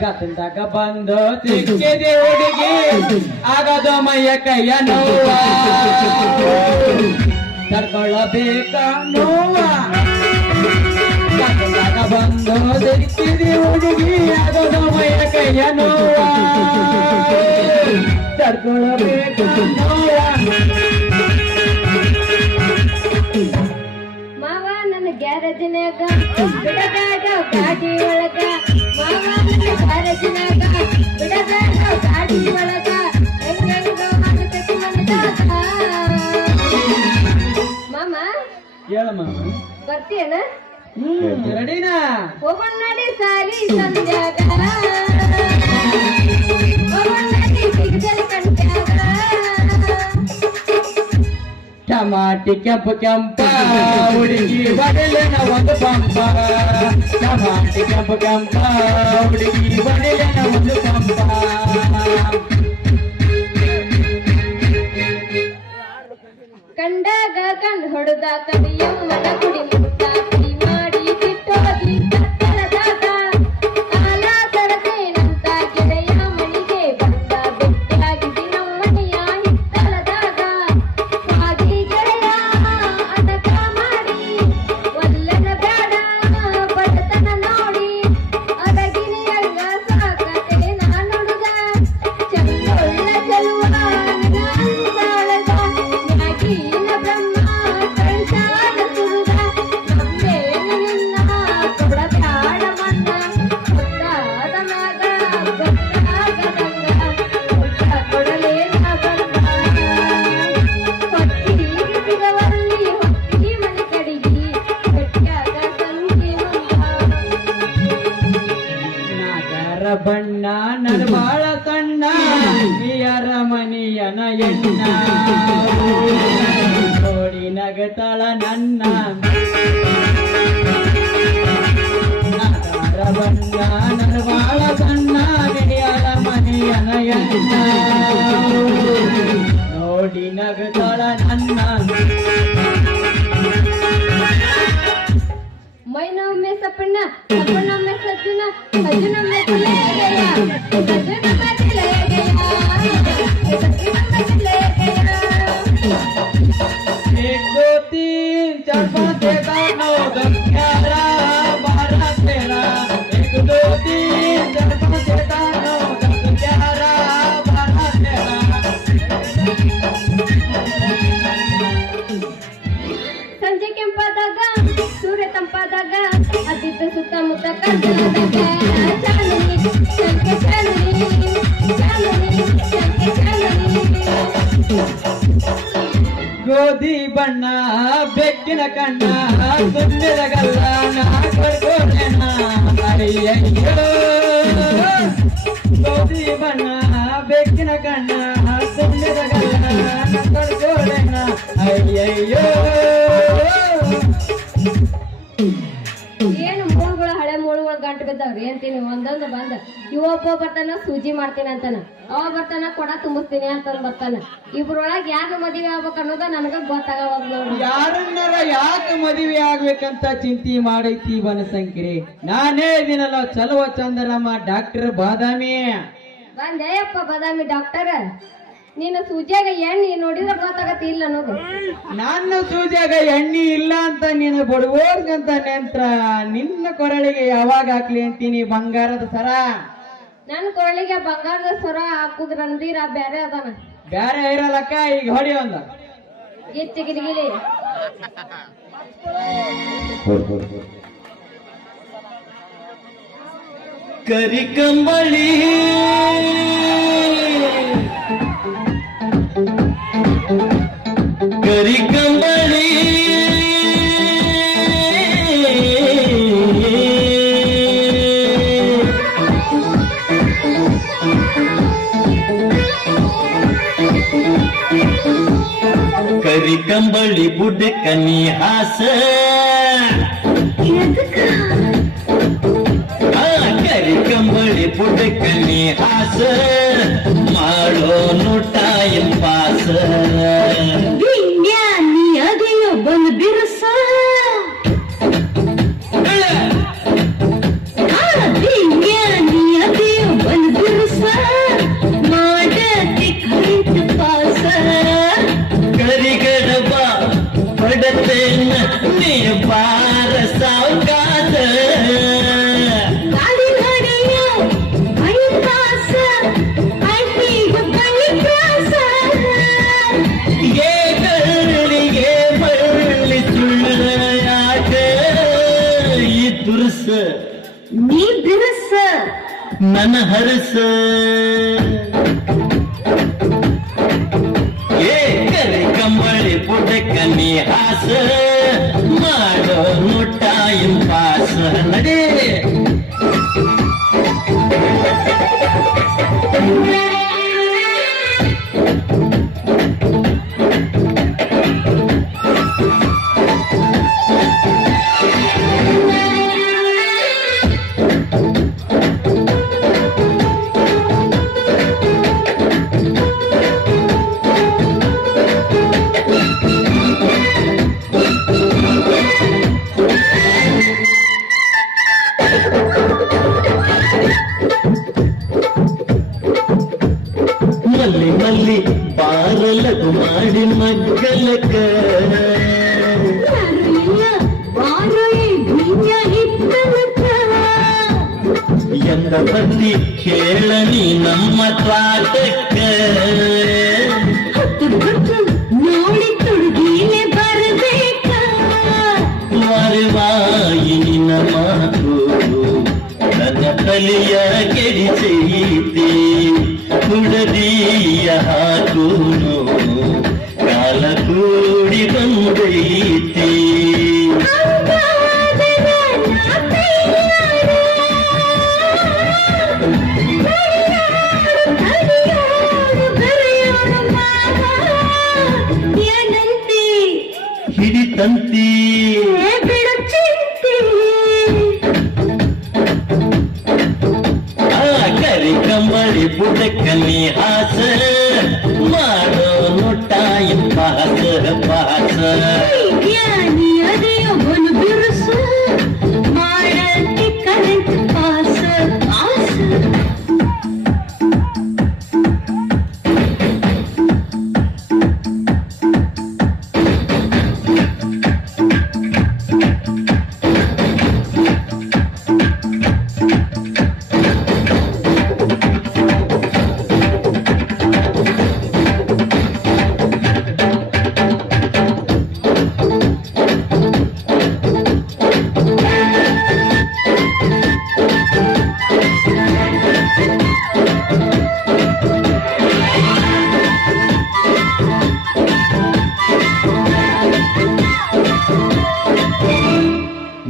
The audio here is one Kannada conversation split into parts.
ಗತಂದಾಗ ಬಂದು ಸಿಕ್ಕಿದೆ ಹುಡುಗಿ ಆಗದು ಮೈಯ ಕೈಯ ನೋವ ತಡ್ಕೊಳ್ಳಬೇಕ ನೋವ ಗತಂದಾಗ ಬಂದು ಸಿಕ್ಕಿದೆ ಹುಡುಗಿ ಆಗದು ಮೈಯ ಕೈಯ ನೋವ ತಡ್ಕೊಳ್ಳಬೇಕ ನೋವ ಮಾವ ನನ್ನ ಗ್ಯಾರೇಜಿನಾಗ ಬಿಡಬೇಡ ಗಾಡಿ ಒಳಗ ಮಾವ ನನ್ನ ಗ್ಯಾರೇಜಿನಾಗ ಬಿಡಬೇಡ ಗಾಡಿ ಒಳಗ ಹೆಂಗೆಂಗೋ ಮಾಡ್ತೈತಿ ಮನದಾಗ ಮಾಮ ಹೇಳಮ್ಮ ಬರ್ತೀಯನ ರೆಡಿನಾ ಹೋಗೋಣ ನಡಿ ಸಾಲಿ ಸಂಧ್ಯಾಗ ಹೋಗೋಣ ನಡಿ ಸಿಗದಲ್ ಕಂಡ್ಯಾಗ ಟಮಾಟಿ ಕೆಂಪು ಕೆಂಪ ಹುಡುಗಿ ಬಡಲಿನ ಒಂದು ಪಂಪ ಟಮಾಟಿ ಕೆಂಪು ಕೆಂಪ ಹುಡುಗಿ ಬಡಲಿನ ಒಂದು ಪಂಪ ಕಂಡಾಗ ಕಂಡು ಹೊಡೆದ ಕಡಿಯಮ್ಮನ ಕುಡಿ ಮುಟ್ಟ ಕಡಿ ಮಾಡಿ ಬಿಟ್ಟೋಗಿ ಕತ್ತಲದಾಗ ಕಾಲ ಸರತೇನಂತ ಗೆಳೆಯ ಮನೆಗೆ ಬಂದ ಬೆಟ್ಟಿಯಾಗಿದ್ದಿ ನಮ್ಮನೆಯ ಹಿತ್ತಲದಾಗ ಹಾಗೆ ಗೆಳೆಯ ಅಟಕ ಮಾಡಿ ಒಲ್ಲನ ಬೇಡ ಬಡತನ ನೋಡಿ ಅಡಗಿನಿಯಂಗ ಸಾಕತೆ ನಾನುಡುಗ ಚಂದೊಳ್ಳ ಚೆಲುವ ನಿಗಾಂತಾಳಗ ನ್ಯಾಗಿನ ಬ್ರಹ್ಮ ಕಳ್ಸಾದ ಸುರುಗ ನಮ್ಮೇನು ನಿನ್ನ ಕೊಡಬ್ಯಾಡ ಮನ್ನ ಗೊತ್ತಾದ ಮ್ಯಾಗ ಗೊತ್ತಾಗದಂಗ ಕೊಟ್ಟ ಕೊಡಲೇನ ಬಂದ ಹೊತ್ತಿಗೆ ಸಿಗವಲ್ಲಿ ಹೊತ್ತಿ ಮನೆ ಕಡಿಗಿ ಗಟ್ಟಿಯಾಗ ಸಂಗಿ ನಾಗರ ಬಣ್ಣ ನನ್ನ ಬಾಳ ಸಣ್ಣ ನೀಯರ ಮನಿಯನ ಎಣ್ಣ ನೋಡಿ ನಗತಾಳ ನನ್ನ ನಾಗರ ಬಣ್ಣ ನನ್ನ ಬಾಳ ಸಣ್ಣ ನೀಯರ ಮನಿಯನ ಎಣ್ಣ ನೋಡಿ ನಗತಾಳ ನನ್ನ ಮೈನೊಮ್ಮೆ ಸಪ್ಪಣ್ಣ ಸಪ್ಪಣ್ಣೊಮ್ಮೆ ಸಜ್ಜನ ಸಜ್ಜನೊಮ್ಮೆ ಕುಲೆಗೆಯ ಸಜ್ಜನೊಮ್ಮೆ ಕುಲೆಗೆಯ ಸಜ್ಜನೊಮ್ಮೆ ಕುಲೆಗೆಯ एक दो तीन चार पाँच छह सात नौ दस ग्यारह बारह तेरह एक दो तीन चार पाँच छह सात नौ दस ग्यारह बारह तेरह ಸಂಜೆ ಕೆಂಪಾದಾಗ ಸೂರ್ಯ ತಂಪಾದಾಗ ಅತಿಥ ಸುತ್ತಮುತ್ತ ಕತ್ತಲಾದಾಗ ಚಾಂದನಿ ಚಂಕೆ ಚಾಂದನಿ ಚಾಂದನಿ ಚಂಕೆ ಚಾಂದನಿ ಗೋಧಿ ಬಣ್ಣ ಬೆಕ್ಕಿನ ಕಣ್ಣ ಸುಂದರ ಗಲ್ಲ ಕೊಡ್ಕೋಣ ಅಯ್ಯಯ್ಯೋ ಗೋಧಿ ಬಣ್ಣ ಬೆಕ್ಕಿನ ಕಣ್ಣ ಸುಂದರ ಗಲ್ಲ ಕೊಡ್ಕೋಣ ಅಯ್ಯಯ್ಯೋ ಏನು ಮೂಳುಗಳು ಹಳೆ ಮೂಳುಗಳು ಗಂಟು ಬಿದ್ದಾವ್ರಿ ಅಂತೀನಿ ಒಂದೊಂದು ಬಂದ ಇವೊಬ್ಬ ಬರ್ತಾನ ಸೂಜಿ ಮಾಡ್ತೀನಿ ಅಂತಾನ ಅವ ಬರ್ತಾನ ಕೊಡ ತುಂಬಿಸ್ತೀನಿ ಅಂತ ಬರ್ತಾನ ಇಬ್ರೊಳಗೆ ಯಾಕೆ ಮದುವೆ ಆಗ್ಬೇಕು ಅನ್ನೋದ ನನಗ ಗೊತ್ತಾಗವಾಗ ನೋಡ್ರಿ ಯಾರನ್ನಾರ ಯಾಕೆ ಮದುವೆ ಆಗ್ಬೇಕಂತ ಚಿಂತೆ ಮಾಡೈತಿ ಬನಸಂಕ್ರಿ ನಾನೇ ಇದೀನಲ್ಲ ಚಲುವ ಚಂದರಮ್ಮ ಡಾಕ್ಟರ್ ಬಾದಾಮಿ ಬಂದೆಯಪ್ಪ ಬಾದಾಮಿ ಡಾಕ್ಟರ್ ನೀನು ಸೂಜಿಯಾಗ ಎಣ್ಣೆ ನೋಡಿದ್ರೆ ಗೊತ್ತಾಗತ್ತೆ ಇಲ್ಲ ಅನ್ನೋದು ನನ್ನ ಸೂಜಾಗ ಎಣ್ಣೆ ಇಲ್ಲ ಅಂತ ನೀನು ಬಡವೋರ್ಗಂತ ನೆಂತ್ರ ನಿನ್ನ ಕೊರಳಿಗೆ ಯಾವಾಗ ಹಾಕ್ಲಿ ಅಂತೀನಿ ಬಂಗಾರದ ಸರ ನನ್ನ ಕೊರಳಿಗೆ ಬಂಗಾರದ ಸರ ಹಾಕುದ್ರ ಅಂದಿರ ಬ್ಯಾರೆ ಅದಾನ ಬ್ಯಾರೆ ಇರಲ್ಲಕ್ಕ ಈಗ ಹೊಡಿ ಒಂದ ಗಿಚ್ಚಿ ಗಿಲಿಗಿಲಿ ಕರಿ ಕಂಬಳಿ ಕರಿ ಕಂಬಳಿ ಕರಿ ಕಂಬಳಿ ಬುಡ್ಡಕ್ಕ ನೀ ಹಾಸ ಮಾಡೋನು ಟೈಮ್ ಪಾಸ್ ವಿಜ್ಞಾನಿ ಅದೇಯೋ ಬಂದು ಬಿರುಸ ವಿಜ್ಞಾನಿ ಅದೇಯೋ ಬಂದು ಬಿರುಸ ಮಾಡತಿ ಕರೆಂಟ್ ಪಾಸ ಕರಿಗಡಬ ಪಡತೇನ ನೀ ಬಾರ ಸಾವ್ಕಾಸ ಗಾಡಿ ಹೊಡೆಯೋ ಬೈಪಾಸ ಐಟಿಗ ಬಳಿ ಕ್ರಾಸ ಏಗಳಿಗೆ ಬಳ್ಳಿ ಸುಳ್ಳ ಯಾಕ ಈ ತುರ್ಸ ನೀ ಬಿರುಸ ನನ್ನ ಹರಸ ಏ ಕರಿ ಕಂಬಳಿ ಪುಟಕ ನೀ ಹಾಸ ಮಾಡೋನು ಟೈಮ್ ಪಾಸ್ ನಡೆ ಮಲ್ಲಿ ಮಲ್ಲಿ ಬಾರಲಗು ಮಾಡಿ ಮಗ್ಗಲಕ ಎಂದ ಬತ್ತಿ ಕೇಳನಿ ನಮ್ಮ ತ್ವಾಟಕ್ಕ ನೋಡಿ ತುಡುಗಿಲೆ ಬರಬೇಕ ವಾರವಾಯಿ ನಿನ್ನ ಮಾತು ನನ್ನ ತಲೆಯ ಕೆಡಿಸೈತಿ ಕುಡದಿಯ ಹಾಕೂನು ಕಾಲ ಕೂಡಿ ಬಂದೈತಿ ಹಿಡಿತಂತಿ ಕರಿ ಕಂಬಳಿ ಪುಟಕನಿ ಹಾಸ ಮಾಡೋನು ಟೈಮ್ ಪಾಸ ಪಾಸ ಜ್ಞಾನಿ ಅದೇಯೋ ಬಲು ಬಿರುಸ ಮಾಡತಿ ಕರೆಂಟ್ ಪಾಸ ಪಾಸ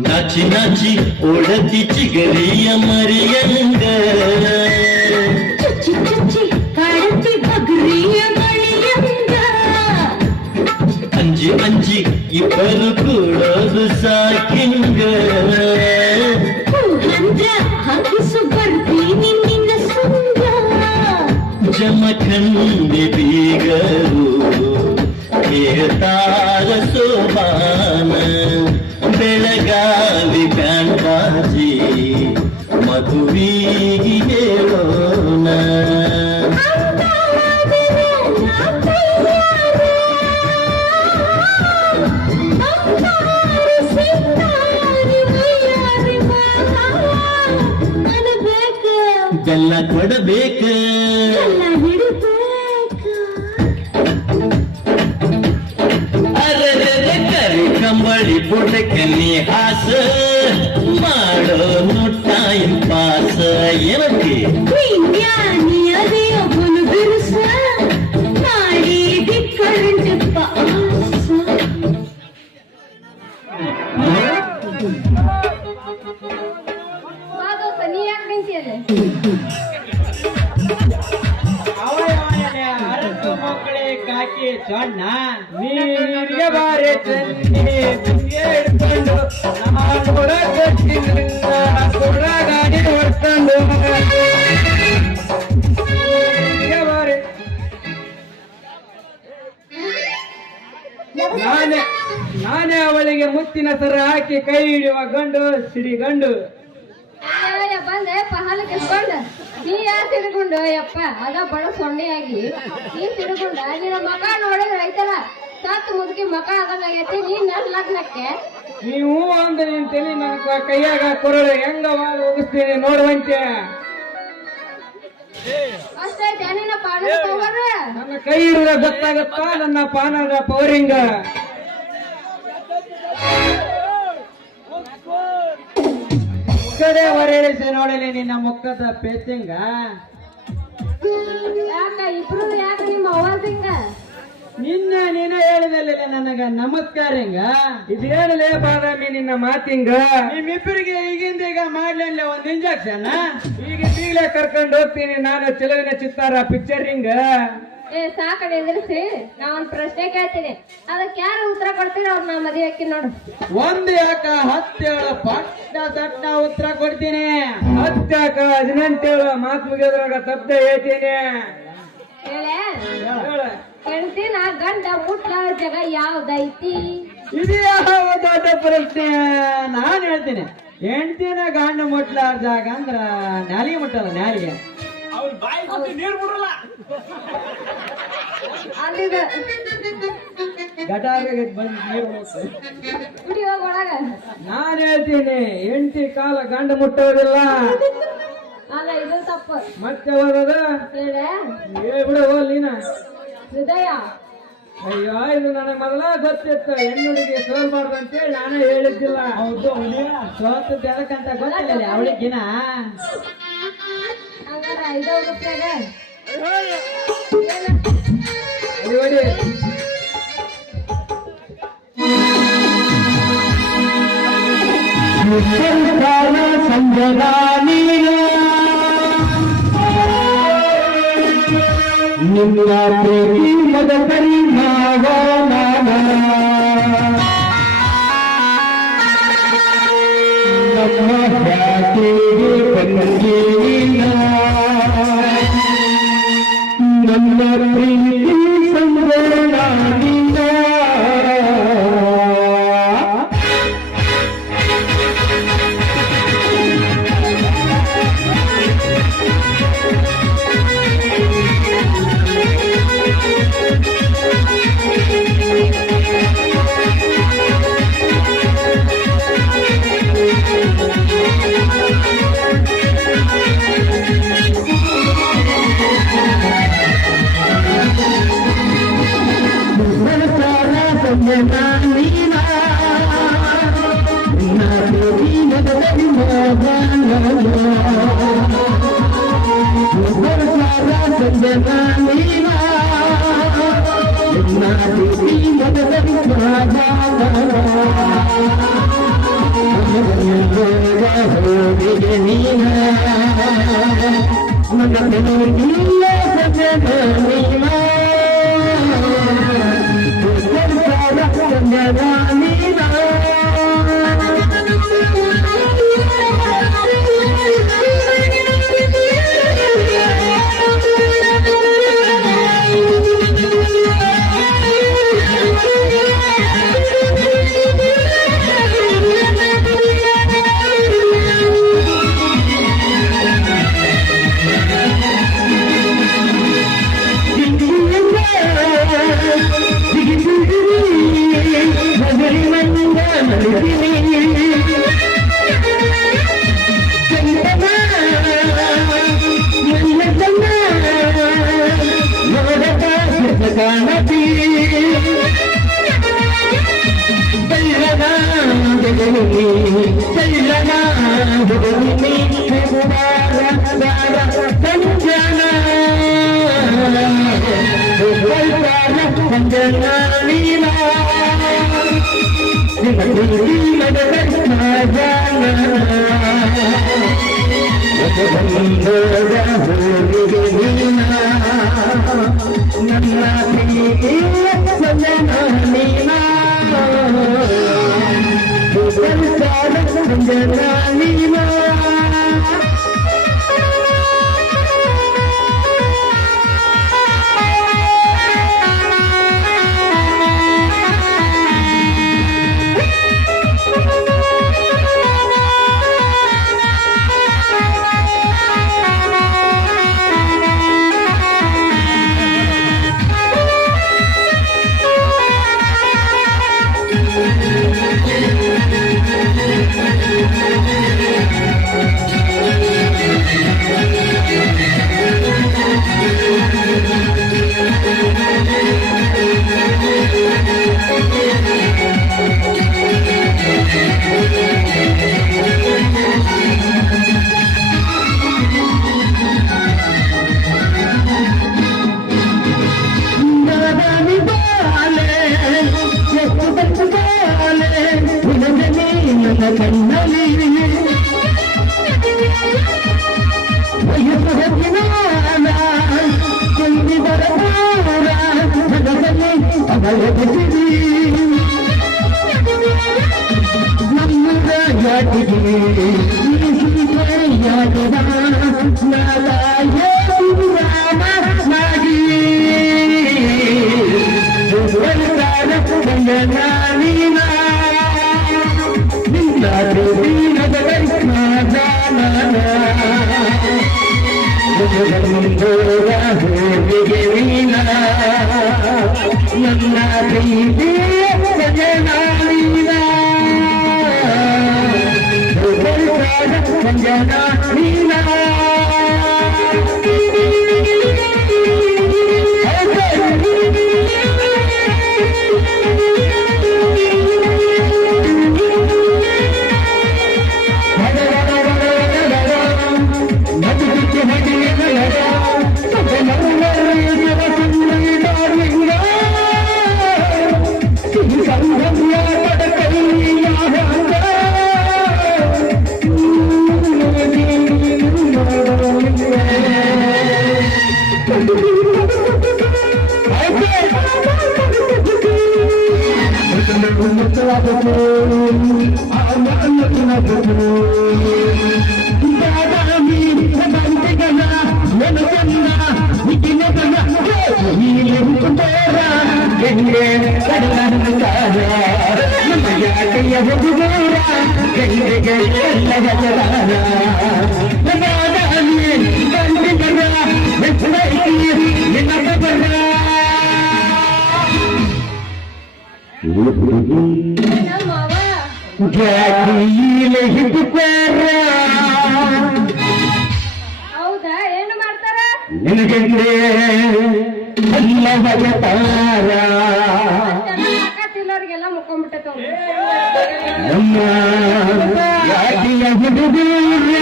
ನಾಚಿ ನಾಚಿ ಓಡತಿ ಚಿಗರಿಯ ಮರಿಯಂಗ ಚುಚ್ಚಿ ಚುಚ್ಚಿ ಕಾಡತಿ ಬಗ್ರಿಯ ಬಳಿಯಂಗ ಅಂಜಿ ಅಂಜಿ ಇಬ್ಬರು ಕೂಡೋದು ಸಾಕಿಂಗ ಹಂದ್ರ ಹಾಕಿಸು ಬರ್ತೀನಿ ನಿನ್ನ ಸುಂಗ ಜಮಖಂಡಿ ಬೀಗರು ಹೇಳ್ತಾರ ಸೋಬಾನ ಬೆಳಗಾವಿ ಬ್ಯಾಂಡ್ ಮಧುವಿಗೆ ಹೇಳೋಣ ಬೆಲ್ಲ ಕೊಡಬೇಕ ಅರೆ ಕರಿ ಕಂಬಳಿ ಪುಟಕನಿ ಹಾಸ ಮಾಡೋನು ಟೈಮ್ ಪಾಸ್ ಏನಕ್ಕೆ ವಿಜ್ಞಾನಿ ಅದೇಯೋ ಬಲು ಬಿರುಸ ಮಾಡಿದಿ ಕರೆಂಟ್ ಪಾಸ ನೀ ಯಾಕೆ ನಿಂತಿಯಲ್ಲ ಅರಸು ಮಕ್ಕಳೇ ಕಾಕಿ ಸಣ್ಣ ನೀರಿಗೆ ಬಾರಿ ಚನ್ನಿ ಹಿಡ್ಕೊಂಡು ನಾನು ಗಾಡಿ ಹೊಡ್ಕೊಂಡು ಆಕಿ ಕೈ ಹಿಡಿಯುವ ಗಂಡು ಸಿಡಿಗಂಡು. ಬಂದೆ ಹಾಲು ಕಿಸ್ಕೊಂಡ ನೀ ಯಾರು ತಿಳ್ಕೊಂಡು ಯಪ್ಪ ಅದ ಬಡ ಸೊಂಡೆಯಾಗಿ ನೀ ತಿಳ್ಕೊಂಡ ನಿನ್ನ ಮಕ ನೋಡಿದ್ರೆ ಐತಲ್ಲ ಸತ್ತು ಮುದುಕಿ ಮಕ ಆದಂಗಾಗೈತಿ ನೀನ್ ನನ್ನ ಲಗ್ನಕ್ಕೆ ನೀವು ಅಂದ ನಿನ್ ತಲೆ ನನ್ನ ಕೈಯಾಗ ಕೊರಳು ಹೆಂಗ ಹೋಗಿಸ್ತೀನಿ ನೋಡುವಂತೆ. ಅಷ್ಟೈತೆ ನಿನ್ನ ಪಾದ ತಗೋರ ನನ್ನ ಕೈ ಹಿಡಿದ ಗೊತ್ತಾಗತ್ತ ನನ್ನ ಪಾನದ ಪವರಿಂಗ. ಕಡೆ ಹೊರಳಿಸಿ ನೋಡಲಿ ನಿನ್ನ ಮುಖದ ಪೇಚಿಂಗ. ಯಾಕ ಇಬ್ರು ಯಾಕ ನಿಮ್ಮ ಅವಾಜಿಂಗ ನೀನ ಹೇಳಿದಲ್ಲಿ ನನಗ ನಮಸ್ಕಾರ ಹಿಂಗ. ಇದೇನಲೇ ಬಾದಾಮಿ ನಿನ್ನ ಮಾತಿಂಗ. ನಿಮ್ಮಿಬ್ಬರಿಗೆ ಈಗಿಂದ ಈಗ ಮಾಡ್ಲಿಲ್ಲ ಒಂದ್ ಇಂಜೆಕ್ಷನ್. ಈಗಲೇ ಕರ್ಕೊಂಡು ಹೋಗ್ತೀನಿ ನಾನು ಚೆಲುವಿನ ಚಿತ್ತಾರ ಪಿಕ್ಚರಿಂಗ. ಸಾಕಡೆ ಎದುರಿಸಿ ನಾ ಒಂದ್ ಪ್ರಶ್ನೆ ಕೇಳ್ತೀನಿ ಅದಕ್ಕೆ ಯಾರು ಉತ್ತರ ಕೊಡ್ತೀರ ಅವ್ರು ನಾ ಮದುವೆ ಹಾಕಿ ನೋಡು. ಒಂದು ಯಾಕ 10 ಪಟ್ಟ ಸಟ್ಟ ಉತ್ತರ ಕೊಡ್ತೀನಿ. 10 ಯಾಕ 18 ಮಾತು ಮುಗಿದ್ರಾಗ ತಪ್ಪದೆ ಹೇಳ್ತೀನಿ. ಹೆಣ್ತಿನ ಗಂಡ ಮುಟ್ಲ ಜಾಗ ಯಾವ್ದೈತಿ? ಇದು ಯಾವ ದೊಡ್ಡ ಪ್ರಶ್ನೆ. ನಾನ್ ಹೇಳ್ತೀನಿ ಹೆಂಡ್ತಿನ ಗಂಡ ಮುಟ್ಲಾರ ಜಾಗ ಅಂದ್ರ ನ್ಯಾಲಿಗೆ ಮುಟ್ಟಲ್ಲ. ನ್ಯಾಲಿಗೆ ಅಲ್ಲಿದ ಗಟಾರ ಬಂದ್ ನೀರು ಕುಡಿ ಹೋಗ ಒಳಗ. ನಾನ್ ಹೇಳ್ತೀನಿ ಹೆಂಡತಿ ಕಾಲ ಗಂಡ ಮುಟ್ಟೋದಿಲ್ಲ. ಅಲ್ಲ ಇದು ತಪ್ಪು. ಮತ್ತೆ ಹೋದ ಹೇಳ್ಬಿಡ ನೀನ. ಹೃದಯ ಅಯ್ಯೋ ಇದು ನನಗೆ ಮೊದಲ ಗೊತ್ತಿತ್ತು. ಹೆಣ್ಣುಡಿಗೆ ಸೋಲ್ಬಾರ್ದು ಅಂತೇಳಿ ನಾನೇ ಹೇಳಿದ್ದಿಲ್ಲ. ಹೌದು ಸೋತು ಬೆಳಕಂತ ಗೊತ್ತಿಲ್ಲ ಅವಳಿಗಿನ. ಹಂಗಾರ 5 ರೂಪಾಯಿಗ ನೋಡಿ ಸಂಜರಾನಿ ನಿನ್ನ ಪ್ರೇಮದ ಪರಿಮಾಣ ನಮ್ಮ ಖ್ಯಾತಿಗೆ ಬಂದೀನ ನನ್ನ ಪ್ರೀತಿ ಸಂಜರಾನಿನ. ನಮ್ಮದ ಜಾತಿಗೆ ಯಾಗದ ನಾಲಾಯ ರಾಮ ನಾಗಿ ಸುವರ್ಣದ ಬಂಗನಾನಿನ ನಿನ್ನ ದೇವಿನದ ಕೃಷ್ಣದಾನನ ಮುಂದೋರ ಹೋಗಿಗೆ ವೀಣ ನನ್ನ ಪ್ರೀತಿಯ ಸಜನಾನಿನ ಸಂಜನಾ ನೀನ ನಮ್ಮವ ಹೌದಾ ಏನು ಮಾಡ್ತಾರ ನಿನಗೆ ಎಲ್ಲ ಬಗೆತಾರ ತಿಲ್ಲೋರಿಗೆಲ್ಲ ಮುಕ್ಕೊಂಡ್ಬಿಟ್ಟೈತ ನಮ್ಮ ಜಾತಿಯ ಹುಡುಗರ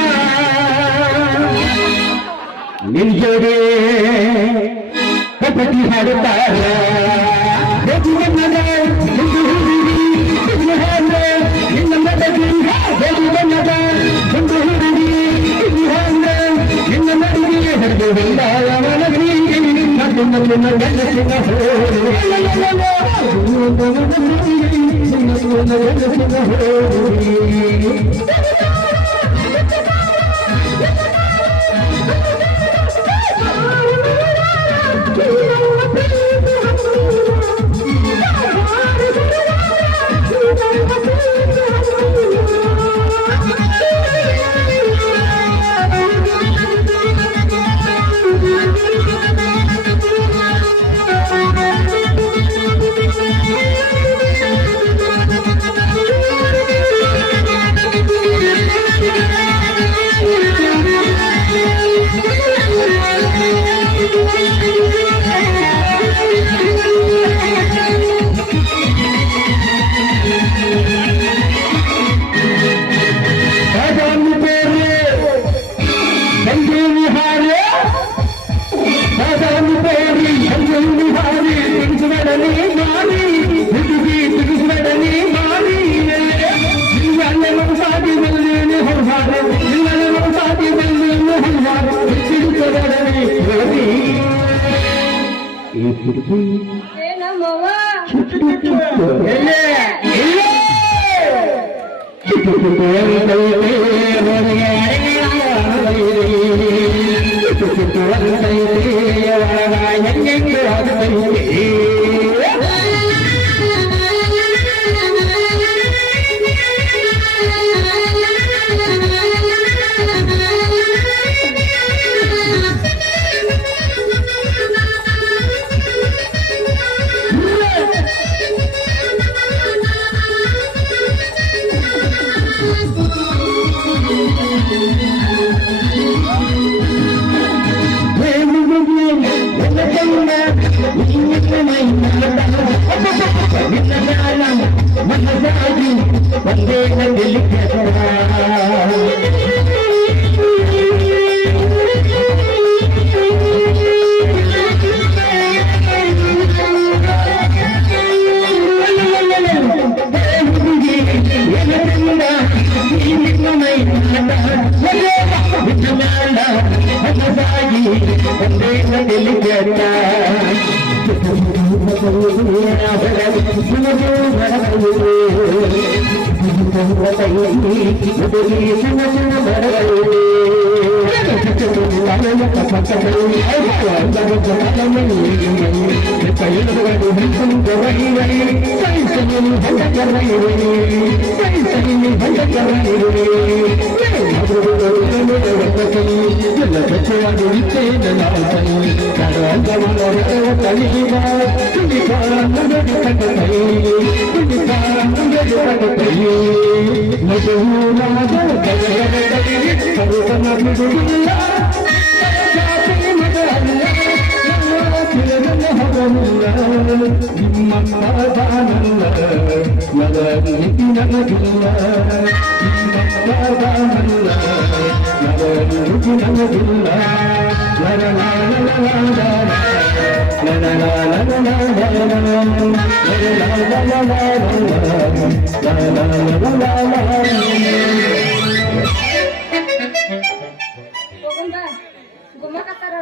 ನಿನ್ ಜೋಡಿ ಕಪಟಿ ಹಾಡುತ್ತಾರ ನಿನ್ನ ಮಡಗಿ ಬಣ್ಣದ ಒಂದು ಹುಡುಗಿ ನಿನ್ನ ಮಡಿಗೆ ಹರಿದು ಬಂದಾಯ ಮನಗಿ ನನ್ನ ಗಂಡಸಿನ ಏನಮ್ಮವ ಗುಮ್ಮಕತ್ತಾರ